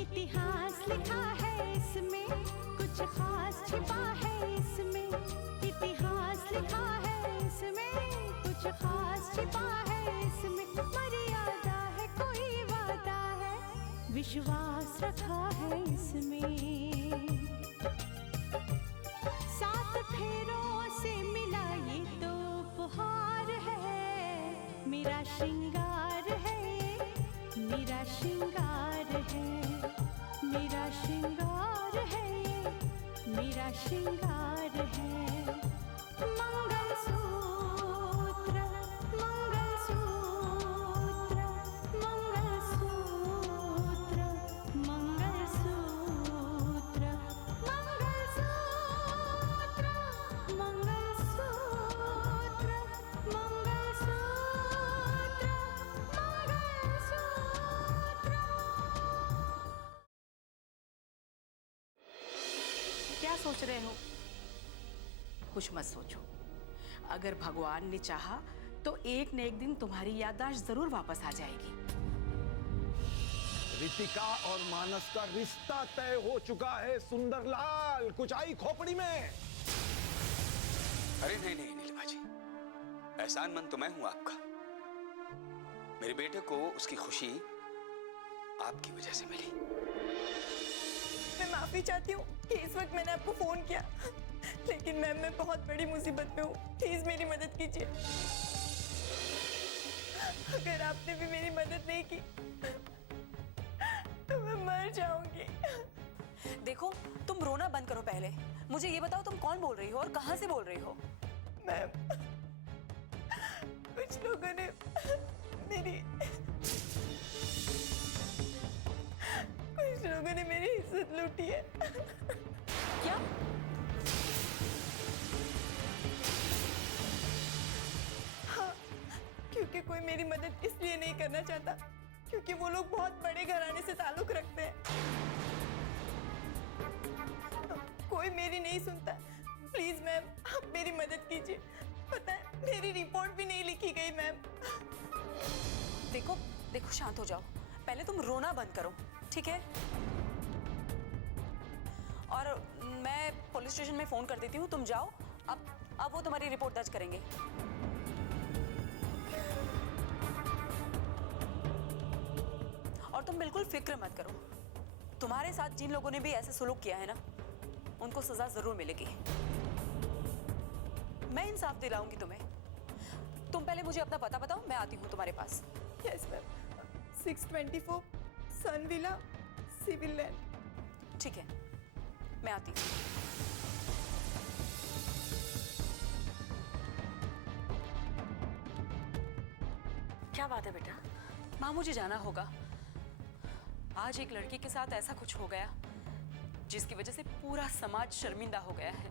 इतिहास लिखा है इसमें, कुछ खास छिपा है इसमें। इतिहास लिखा है इसमें, कुछ खास छिपा है इसमें। मर्यादा है कोई वादा है, विश्वास रखा है इसमें। सात फेरों से मिला ये तो उपहार है, मेरा श्रृंगार है, मेरा श्रृंगार है, मेरा श्रृंगार है, मेरा श्रृंगार है। मंगलसूत्र, मंगलसूत्र, मंगलसूत्र, मंगलसूत्र, मंगलसूत्र, मंगलसूत्र, मंगलसूत्र। क्या सोच रहे हो? कुछ मत सोचो। अगर भगवान ने चाहा तो एक न एक दिन तुम्हारी याददाश्त जरूर वापस आ जाएगी। रितिका और मानस का रिश्ता तय हो चुका है सुंदरलाल। कुछ आई खोपड़ी में? अरे नहीं नहीं नीलिमा जी, एहसानमंद तो मैं हूं आपका। मेरे बेटे को उसकी खुशी आपकी वजह से मिली। मैं माफी चाहती हूँ कि इस वक्त मैंने आपको फोन किया, लेकिन मैम मैं बहुत बड़ी मुसीबत में हूँ। प्लीज मेरी मदद कीजिए। अगर आपने भी मेरी मदद नहीं की तो मैं मर जाऊंगी। देखो, तुम रोना बंद करो। पहले मुझे ये बताओ, तुम कौन बोल रही हो और कहाँ से बोल रही हो? मैम, कुछ लोगों ने मेरी इज्जत लूटी है। क्या? हाँ, क्योंकि कोई मेरी मदद इसलिए नहीं करना चाहता क्योंकि वो लोग बहुत बड़े घराने से ताल्लुक रखते हैं। कोई मेरी नहीं सुनता। प्लीज मैम, आप मेरी मदद कीजिए। पता है, मेरी रिपोर्ट भी नहीं लिखी गई मैम। देखो देखो, शांत हो जाओ। पहले तुम रोना बंद करो, ठीक है? और मैं पुलिस स्टेशन में फोन कर देती हूँ, तुम जाओ। अब वो तुम्हारी रिपोर्ट दर्ज करेंगे। और तुम बिल्कुल फिक्र मत करो। तुम्हारे साथ जिन लोगों ने भी ऐसे सुलूक किया है ना, उनको सजा जरूर मिलेगी। मैं इंसाफ दिलाऊंगी तुम्हें। तुम पहले मुझे अपना पता बताओ, मैं आती हूँ तुम्हारे पास। यस मैम, 624 सन विला, सिविल लैंड। ठीक है, मैं आती हूँ। क्या बात है बेटा? माँ, मुझे जाना होगा। आज एक लड़की के साथ ऐसा कुछ हो गया जिसकी वजह से पूरा समाज शर्मिंदा हो गया है।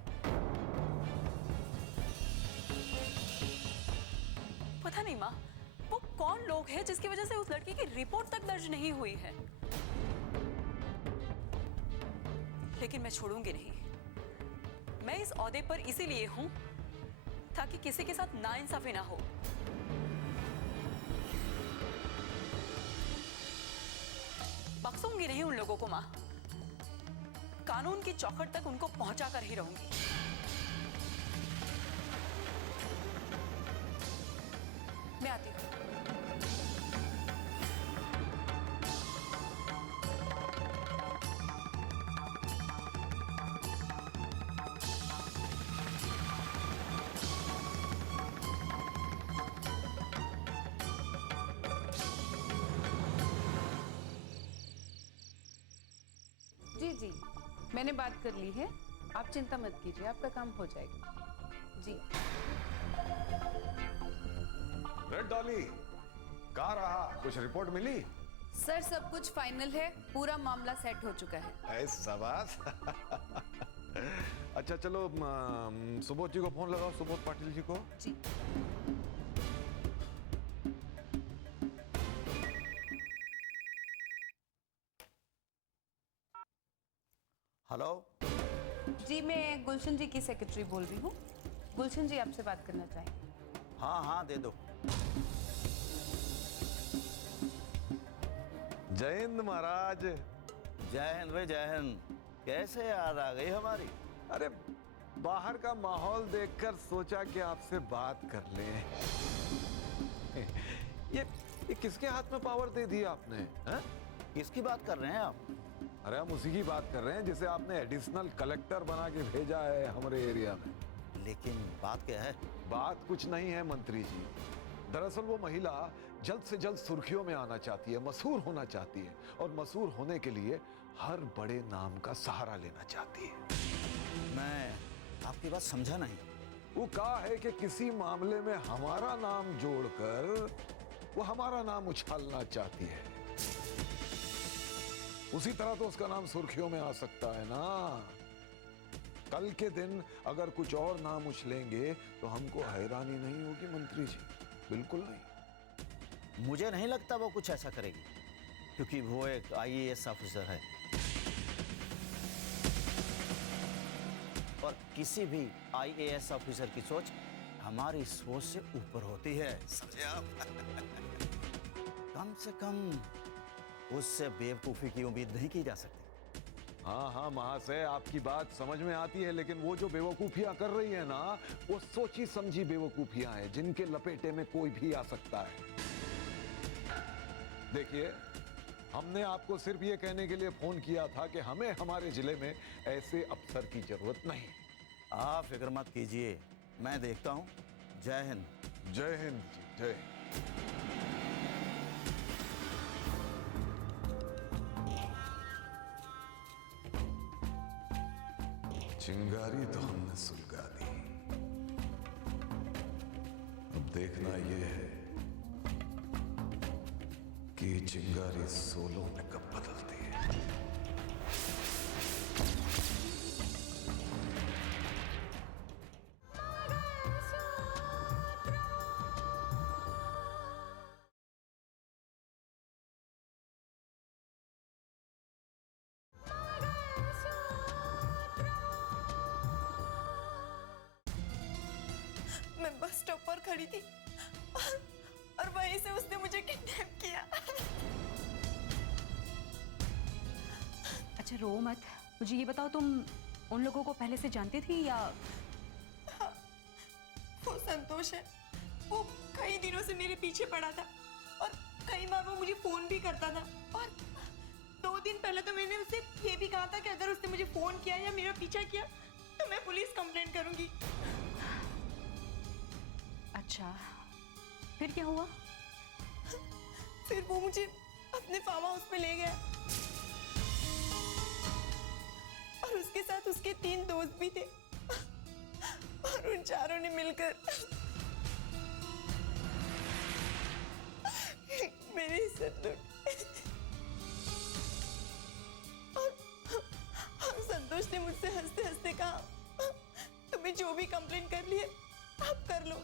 पता नहीं माँ, वो कौन लोग हैं जिसकी वजह से उस लड़की की रिपोर्ट तक दर्ज नहीं हुई है। लेकिन मैं छोड़ूंगी नहीं। मैं इस ओहदे पर इसीलिए हूं ताकि किसी के साथ नाइंसाफी ना हो। बख्शूंगी नहीं उन लोगों को मां। कानून की चौखट तक उनको पहुंचा कर ही रहूंगी। मैं आती हूँ। जी जी, मैंने बात कर ली है। आप चिंता मत कीजिए, आपका काम हो जाएगा। जी। रेड डॉली, कहाँ रहा? कुछ रिपोर्ट मिली? सर, सब कुछ फाइनल है। पूरा मामला सेट हो चुका है। शाबाश। अच्छा चलो, सुबोध जी को फोन लगाओ, सुबोध पाटिल जी को। जी। हेलो जी, मैं गुलशन जी की सेक्रेटरी बोल रही हूँ। गुलशन जी आपसे बात करना चाहेंगे। हाँ हाँ, दे दो। जय हिंद महाराज। जय हिंद भाई, जय हिंद। कैसे याद आ गई हमारी? अरे बाहर का माहौल देखकर सोचा कि आपसे बात कर लें। ये किसके हाथ में पावर दे दी आपने? हैं? किसकी बात कर रहे हैं आप? अरे हम उसी की बात कर रहे हैं जिसे आपने एडिशनल कलेक्टर बना के भेजा है हमारे एरिया में। लेकिन बात क्या है? बात कुछ नहीं है मंत्री जी। दरअसल वो महिला जल्द से जल्द सुर्खियों में आना चाहती है, मशहूर होना चाहती है, और मशहूर होने के लिए हर बड़े नाम का सहारा लेना चाहती है। मैं आपकी बात समझा नहीं। वो कहा है कि किसी मामले में हमारा नाम जोड़कर वो हमारा नाम उछालना चाहती है। उसी तरह तो उसका नाम सुर्खियों में आ सकता है ना। कल के दिन अगर कुछ और नाम उछलेंगे तो हमको हैरानी नहीं होगी मंत्री जी, बिल्कुल नहीं। मुझे नहीं लगता वो कुछ ऐसा करेगी, क्योंकि वो एक IAS ऑफिसर है, और किसी भी IAS ऑफिसर की सोच हमारी सोच से ऊपर होती है, समझे आप? कम से कम उससे बेवकूफी की उम्मीद नहीं की जा सकती। हाँ हाँ महाशय, आपकी बात समझ में आती है, लेकिन वो जो बेवकूफियां कर रही है ना, वो सोची समझी बेवकूफियां हैं जिनके लपेटे में कोई भी आ सकता है। देखिए, हमने आपको सिर्फ ये कहने के लिए फोन किया था कि हमें हमारे जिले में ऐसे अफसर की जरूरत नहीं। आप फिक्र मत कीजिए, मैं देखता हूँ। जय हिंद। जय हिंद जी, जय हिंद। चिंगारी तो हमने सुलगा दी, अब देखना यह है कि ये चिंगारी सोलों में कब बदलती है। मैं बस स्टॉप पर खड़ी थी और वहीं से उसने मुझे किडनैप किया। अच्छा रो मत, मुझे ये बताओ तुम उन लोगों को पहले से जानती थी या? वो संतोष है, वो कई दिनों से मेरे पीछे पड़ा था और कई बार वो मुझे फोन भी करता था, और 2 दिन पहले तो मैंने उसे ये भी कहा था कि अगर उसने मुझे फोन किया या मेरा पीछा किया तो मैं पुलिस कंप्लेंट करूंगी। अच्छा, फिर क्या हुआ? फिर वो मुझे अपने फार्म हाउस पे ले गया और उसके साथ उसके 3 दोस्त भी थे, और उन चारों ने मिलकर मेरी इज्जत लूटी। और संतोष ने मुझसे हंसते हंसते कहा, तुम्हें जो भी कंप्लेंट कर लिए आप कर लो।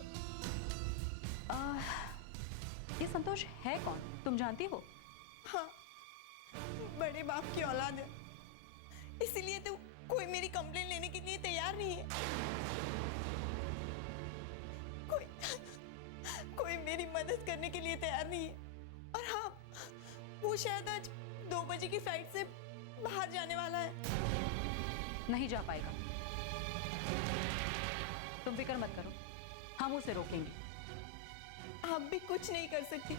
ये संतोष है कौन, तुम जानती हो? हाँ, बड़े बाप की औलाद है, इसीलिए तो कोई मेरी कंप्लेंट लेने के लिए तैयार नहीं है। कोई मेरी मदद करने के लिए तैयार नहीं है। और हाँ, वो शायद आज 2 बजे की फ्लाइट से बाहर जाने वाला है। नहीं जा पाएगा, तुम फिक्र मत करो, हम उसे रोकेंगे। आप भी कुछ नहीं कर सकती।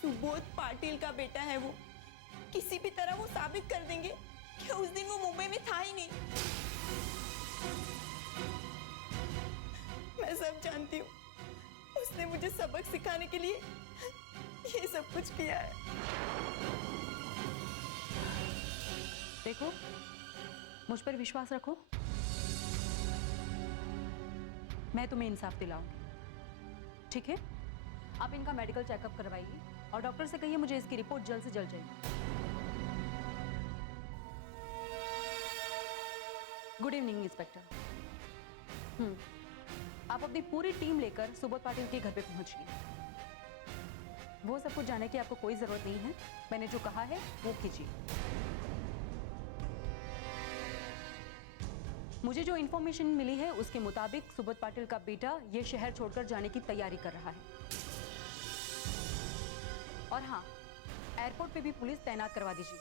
सुबोध पाटिल का बेटा है वो, किसी भी तरह वो साबित कर देंगे कि उस दिन वो मुंबई में था ही नहीं। मैं सब जानती हूँ, उसने मुझे सबक सिखाने के लिए ये सब कुछ किया है। देखो, मुझ पर विश्वास रखो, मैं तुम्हें इंसाफ दिलाऊंगी, ठीक है? आप इनका मेडिकल चेकअप करवाइए और डॉक्टर से कहिए मुझे इसकी रिपोर्ट जल्द से जल्द चाहिए। Good evening inspector. आप अपनी पूरी टीम लेकर सुबोध पाटिल के घर पे पहुंचिए। वो सब कुछ जानने की आपको कोई जरूरत नहीं है, मैंने जो कहा है वो कीजिए। मुझे जो इन्फॉर्मेशन मिली है उसके मुताबिक सुबोध पाटिल का बेटा ये शहर छोड़कर जाने की तैयारी कर रहा है। और हाँ, एयरपोर्ट पे भी पुलिस तैनात करवा दीजिए,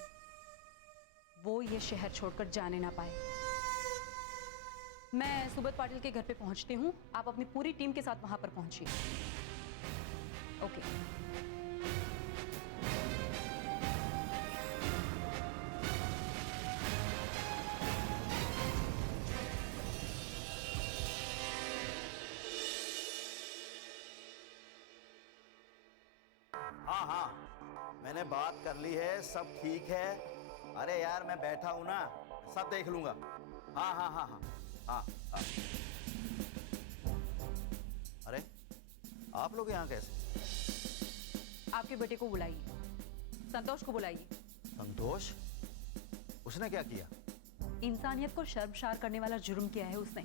वो ये शहर छोड़कर जाने ना पाए। मैं सुब्रत पाटिल के घर पे पहुंचती हूँ, आप अपनी पूरी टीम के साथ वहां पर पहुंचिए। ओके। हाँ हाँ, मैंने बात कर ली है, सब ठीक है। अरे यार मैं बैठा हूं ना, सब देख लूंगा। हाँ हाँ हाँ हाँ हाँ हाँ। अरे आप लोग यहाँ कैसे? आपके बेटे को बुलाइए, संतोष को बुलाइए। संतोष? उसने क्या किया? इंसानियत को शर्मसार करने वाला जुर्म किया है उसने।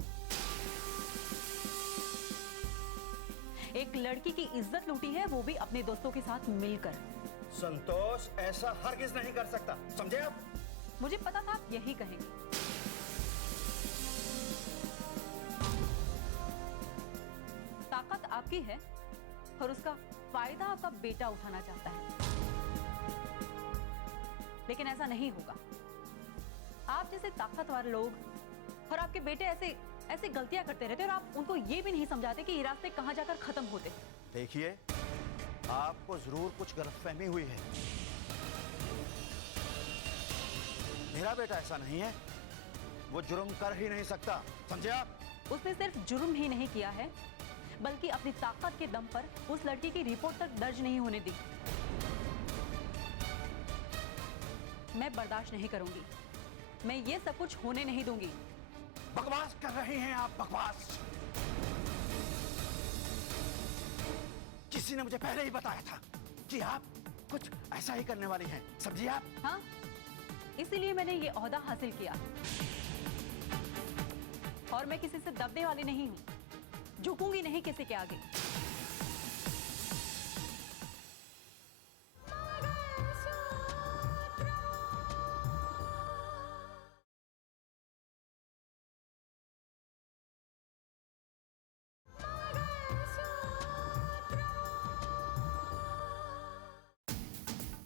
एक लड़की की इज्जत लूटी है, वो भी अपने दोस्तों के साथ मिलकर। संतोष ऐसा हरगिज नहीं कर सकता, समझे आप? मुझे पता था आप यही कहेंगे। ताकत आपकी है और उसका फायदा आपका बेटा उठाना चाहता है, लेकिन ऐसा नहीं होगा। आप जैसे ताकतवर लोग और आपके बेटे ऐसे ऐसे गलतियां करते रहते और आप उनको ये भी नहीं समझाते कि ये रास्ते कहां जाकर खत्म होते। देखिए, आपको जरूर कुछ गलतफहमी हुई है। मेरा बेटा ऐसा नहीं है, वो जुर्म कर ही नहीं सकता, समझे आप? उसने सिर्फ जुर्म ही नहीं किया है, बल्कि अपनी ताकत के दम पर उस लड़की की रिपोर्ट तक दर्ज नहीं होने दी। मैं बर्दाश्त नहीं करूंगी, मैं ये सब कुछ होने नहीं दूंगी। बकवास कर रहे हैं आप, बकवास। किसी ने मुझे पहले ही बताया था कि आप कुछ ऐसा ही करने वाली हैं, समझिए आप? हाँ, इसीलिए मैंने ये ओहदा हासिल किया। और मैं किसी से दबने वाली नहीं हूं, झुकूंगी नहीं किसी के आगे।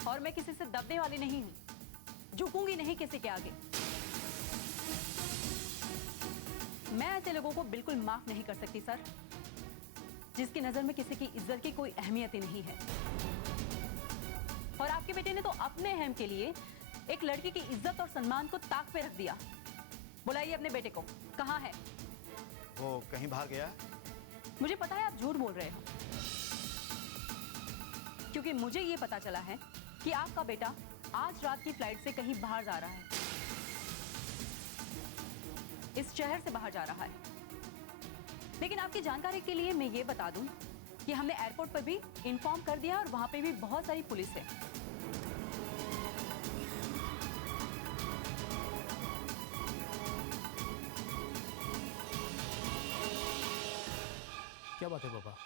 और मैं किसी से दबने वाली नहीं हूं, झुकूंगी नहीं किसी के आगे। मैं ऐसे लोगों को बिल्कुल माफ नहीं कर सकती सर, जिसकी नजर में किसी की इज्जत की कोई अहमियत ही नहीं है। और आपके बेटे ने तो अपने अहम के लिए एक लड़की की इज्जत और सम्मान को ताक पे रख दिया। बुलाइए अपने बेटे को, कहाँ है? वो कहीं बाहर गया? मुझे पता है आप झूठ बोल रहे हो, क्योंकि मुझे ये पता चला है कि आपका बेटा आज रात की फ्लाइट से कहीं बाहर जा रहा है, इस शहर से बाहर जा रहा है। लेकिन आपकी जानकारी के लिए मैं ये बता दूं कि हमने एयरपोर्ट पर भी इन्फॉर्म कर दिया और वहां पे भी बहुत सारी पुलिस है। क्या बात है पापा?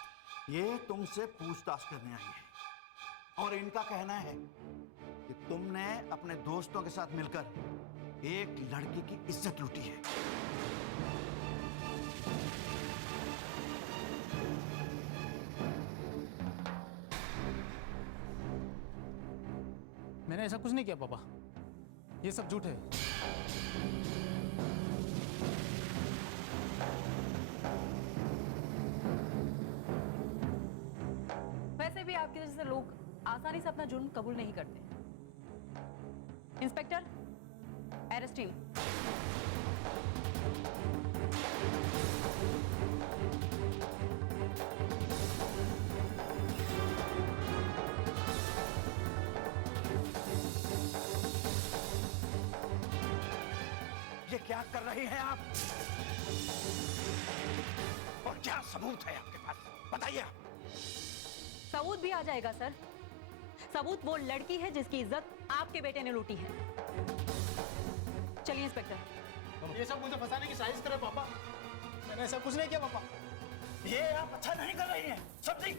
ये तुमसे पूछताछ करने आई है और इनका कहना है कि तुमने अपने दोस्तों के साथ मिलकर एक लड़की की इज्जत लूटी है। मैंने ऐसा कुछ नहीं किया पापा, ये सब झूठ है। वैसे भी आपके जैसे लोग आसानी से अपना जुर्म कबूल नहीं करते। Inspector, arrest team. ये क्या कर रही हैं आप? और क्या सबूत है आपके पास? बताइए आप। सबूत भी आ जाएगा सर। सबूत वो लड़की है जिसकी इज्जत आपके बेटे ने लूटी है। चलिए इंस्पेक्टर। ये सब मुझे फंसाने की साजिश कर रहे पापा। मैंने ऐसा कुछ नहीं किया पापा। ये आप अच्छा नहीं कर रही हैं, समझी?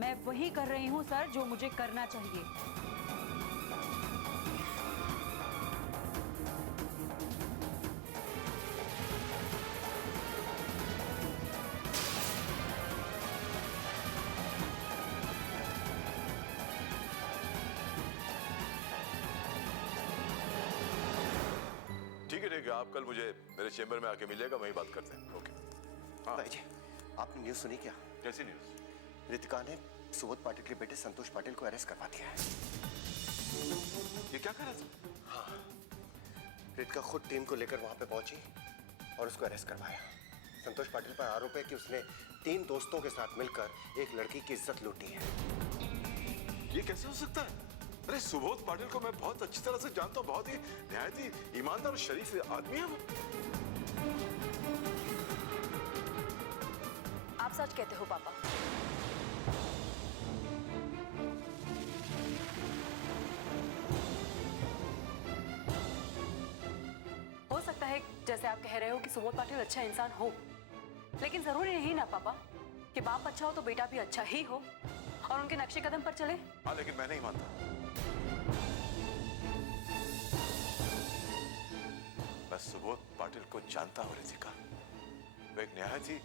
मैं वही कर रही हूँ सर जो मुझे करना चाहिए। ओके, आप कल मुझे मेरे चेंबर में आके मिलिएगा, वहीं बात करते हैं। ओके। हाँ भाई जी, आपने न्यूज़ सुनी क्या? कैसी न्यूज़? रितिका ने सुबोध पाटिल के बेटे संतोष पाटिल को अरेस्ट करवा दिया है। ये क्या कह रहा था? हाँ, रितिका खुद टीम को लेकर वहां पे पहुंची और उसको अरेस्ट करवाया। संतोष पाटिल पर आरोप है कि उसने 3 दोस्तों के साथ मिलकर एक लड़की की इज्जत लूटी है। ये कैसे हो सकता है? अरे सुबोध पाटिल को मैं बहुत अच्छी तरह से जानता हूँ, बहुत ही निहायत ईमानदार और शरीफ आदमी है वो। आप सच कहते हो पापा। हो सकता है जैसे आप कह रहे हो कि सुबोध पाटिल अच्छा इंसान हो, लेकिन जरूरी नहीं ना पापा कि बाप अच्छा हो तो बेटा भी अच्छा ही हो और उनके नक्शे कदम पर चले। हाँ, लेकिन मैं नहीं मानता। मैं सुबोध पाटिल को जानता हूँ रितिका, वो एक निहायत ही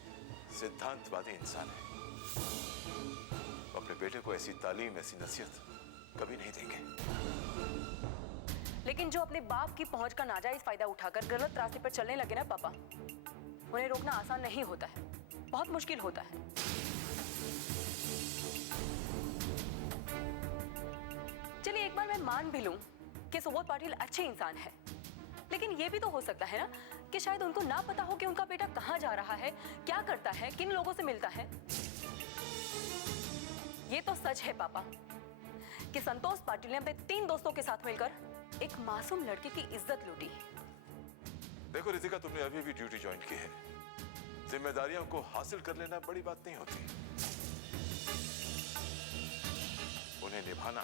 सिद्धांतवादी इंसान है। वो अपने बेटे को ऐसी तालीम, ऐसी नसीहत कभी नहीं देंगे। लेकिन जो अपने बाप की पहुंच का नाजायज फायदा उठाकर गलत रास्ते पर चलने लगे ना पापा, उन्हें रोकना आसान नहीं होता है, बहुत मुश्किल होता है। चलिए एक बार मैं मान भी लूं कि सुबोध पाटिल अच्छे इंसान है, लेकिन ये भी तो हो सकता है ना कि शायद उनको ना पता हो कि उनका बेटा कहाँ जा रहा है, क्या करता है, किन लोगों से मिलता है। ये तो सच है पापा कि संतोष पाटिल ने अपने 3 दोस्तों के साथ मिलकर एक मासूम लड़की की इज्जत लूटी। देखो रितिका, तुमने अभी भी ड्यूटी ज्वाइन की है। जिम्मेदारियों को हासिल कर लेना बड़ी बात नहीं होती, उन्हें निभाना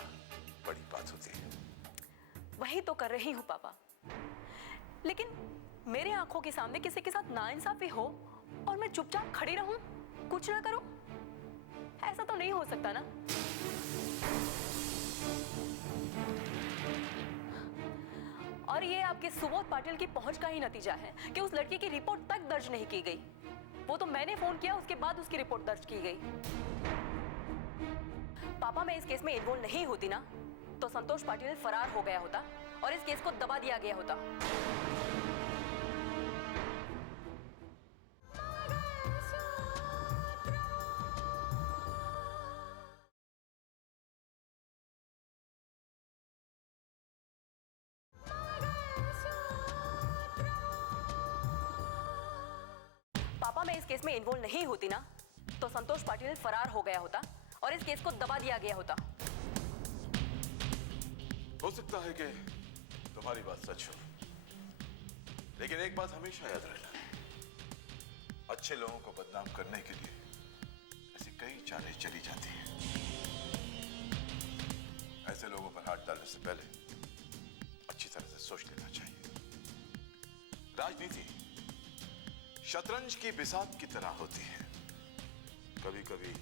बड़ी बात होती है। वही तो कर रही हूँ पापा, लेकिन मेरे आंखों के सामने किसी के साथ नाइंसाफी हो और मैं चुपचाप खड़ी रहूं, कुछ ना करूं, ऐसा तो नहीं हो सकता ना। और ये आपके सुबोध पाटिल की पहुंच का ही नतीजा है कि उस लड़की की रिपोर्ट तक दर्ज नहीं की गई। वो तो मैंने फोन किया, उसके बाद उसकी रिपोर्ट दर्ज की गई। पापा, मैं इस केस में इन्वॉल्व नहीं होती ना तो संतोष पाटिल फरार हो गया होता और इस केस को दबा दिया गया होता। पापा, मैं इस केस में इन्वॉल्व नहीं होती ना तो संतोष पाटिल फरार हो गया होता और इस केस को दबा दिया गया होता। हो सकता है कि तुम्हारी बात सच हो, लेकिन एक बात हमेशा याद रखना, अच्छे लोगों को बदनाम करने के लिए ऐसी कई चालें चली जाती हैं। ऐसे लोगों पर हाथ डालने से पहले अच्छी तरह से सोच लेना चाहिए। राजनीति शतरंज की बिसात की तरह होती है, कभी कभी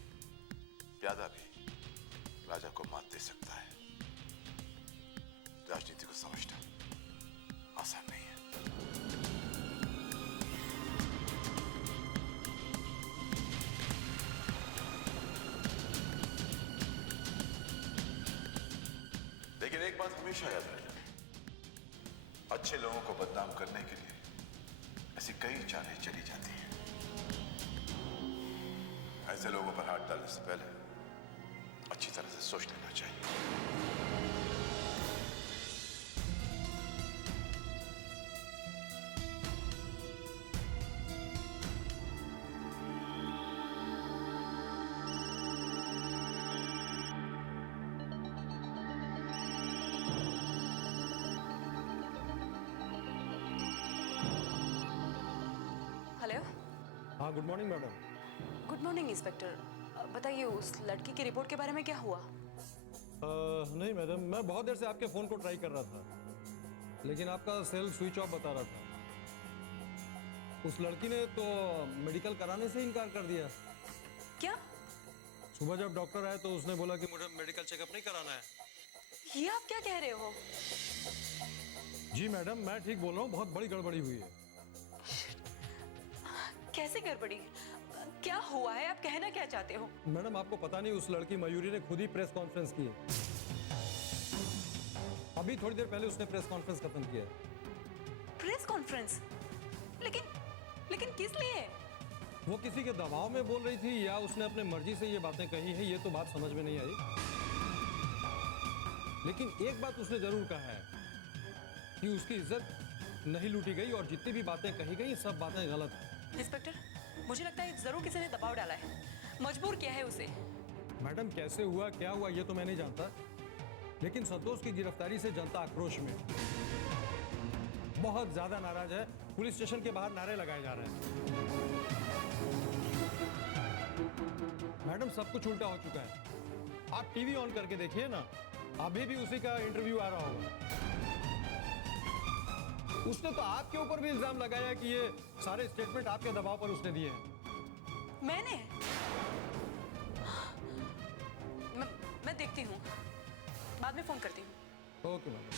प्यादा भी राजा को मात दे सकता है। राजनीति को समझना आसान नहीं है। लेकिन एक बात हमेशा याद रखना, अच्छे लोगों को बदनाम करने के लिए ऐसी कई चालें चली जाती हैं। ऐसे लोगों पर हाथ डालने से पहले अच्छी तरह से सोच लेना चाहिए। हेलो। हाँ, good morning madam. Good morning inspector. बताइए उस लड़की की रिपोर्ट के बारे में क्या हुआ? नहीं मैडम, मैं बहुत देर से आपके फ़ोन को ट्राई कर रहा था, लेकिन आपका सेल स्विच ऑफ बता रहा था। उस लड़की ने तो मेडिकल कराने से इनकार कर दिया। क्या? सुबह जब डॉक्टर आए तो उसने बोला कि मुझे मेडिकल चेकअप नहीं कराना है। ये आप क्या कह रहे हो? जी मैडम, मैं ठीक बोल रहा हूँ, बहुत बड़ी गड़बड़ी हुई है। कैसे गड़बड़ी? क्या हुआ है? आप कहना क्या चाहते हो? मैडम, आपको पता नहीं, उस लड़की मयूरी ने खुद ही प्रेस कॉन्फ्रेंस की है। अभी थोड़ी देर पहले उसने प्रेस कॉन्फ्रेंस खत्म किया है। Press conference. लेकिन किस लिए? वो किसी के दबाव में बोल रही थी या उसने अपने मर्जी से ये बातें कही है, ये तो बात समझ में नहीं आई। लेकिन एक बात उसने जरूर कहा है कि उसकी इज्जत नहीं लूटी गई और जितनी भी बातें कही गई सब बातें गलत हैं। इंस्पेक्टर, मुझे लगता है जरूर किसी ने दबाव डाला है, मजबूर किया है उसे। मैडम, कैसे हुआ क्या हुआ ये तो मैं नहीं जानता, लेकिन संतोष की गिरफ्तारी से जनता आक्रोश में बहुत ज्यादा नाराज है। पुलिस स्टेशन के बाहर नारे लगाए जा रहे हैं। मैडम, सब कुछ उल्टा हो चुका है। आप टीवी ऑन करके देखिए ना, अभी भी उसी का इंटरव्यू आ रहा होगा। उसने तो आपके ऊपर भी इल्जाम लगाया कि ये सारे स्टेटमेंट आपके दबाव पर उसने दिए हैं। मैंने? मैं देखती हूँ, बाद में फोन करती हूँ। Okay madam.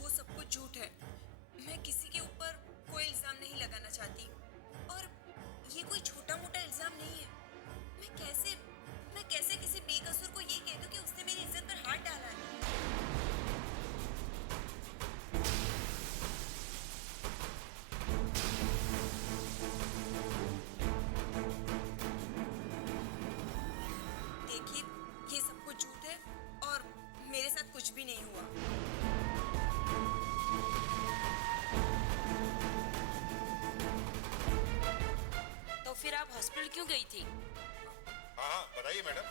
वो सब कुछ झूठ है। मैं किसी के ऊपर कोई इल्जाम नहीं लगाना चाहती और ये कोई छोटा मोटा इल्जाम नहीं है। मैं कैसे किसी बेकसूर को ये कह दूं कि उसने मेरी इज्जत पर हाथ डाला है। देखिए, ये सब कुछ झूठ है और मेरे साथ कुछ भी नहीं हुआ। तो फिर आप हॉस्पिटल क्यों गई थी? हाँ बताइए मैडम,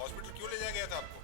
हॉस्पिटल क्यों ले जाया गया था आपको?